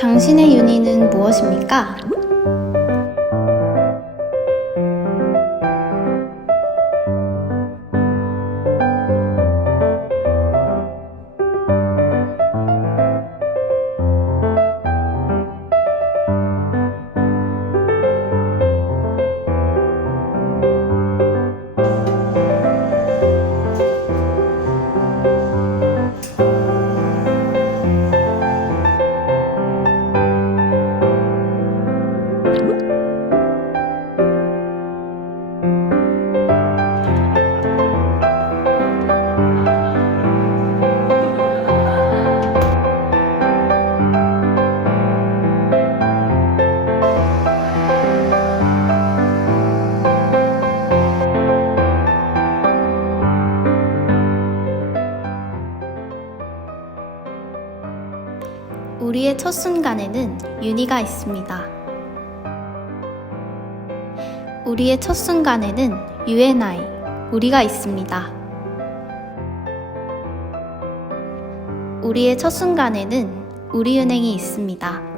당신의 윤희는 무엇입니까? 우리의 첫 순간에는 윤희가 있습니다. 우리의 첫 순간에는 UNI, 우리가 있습니다. 우리의 첫 순간에는 우리은행이 있습니다.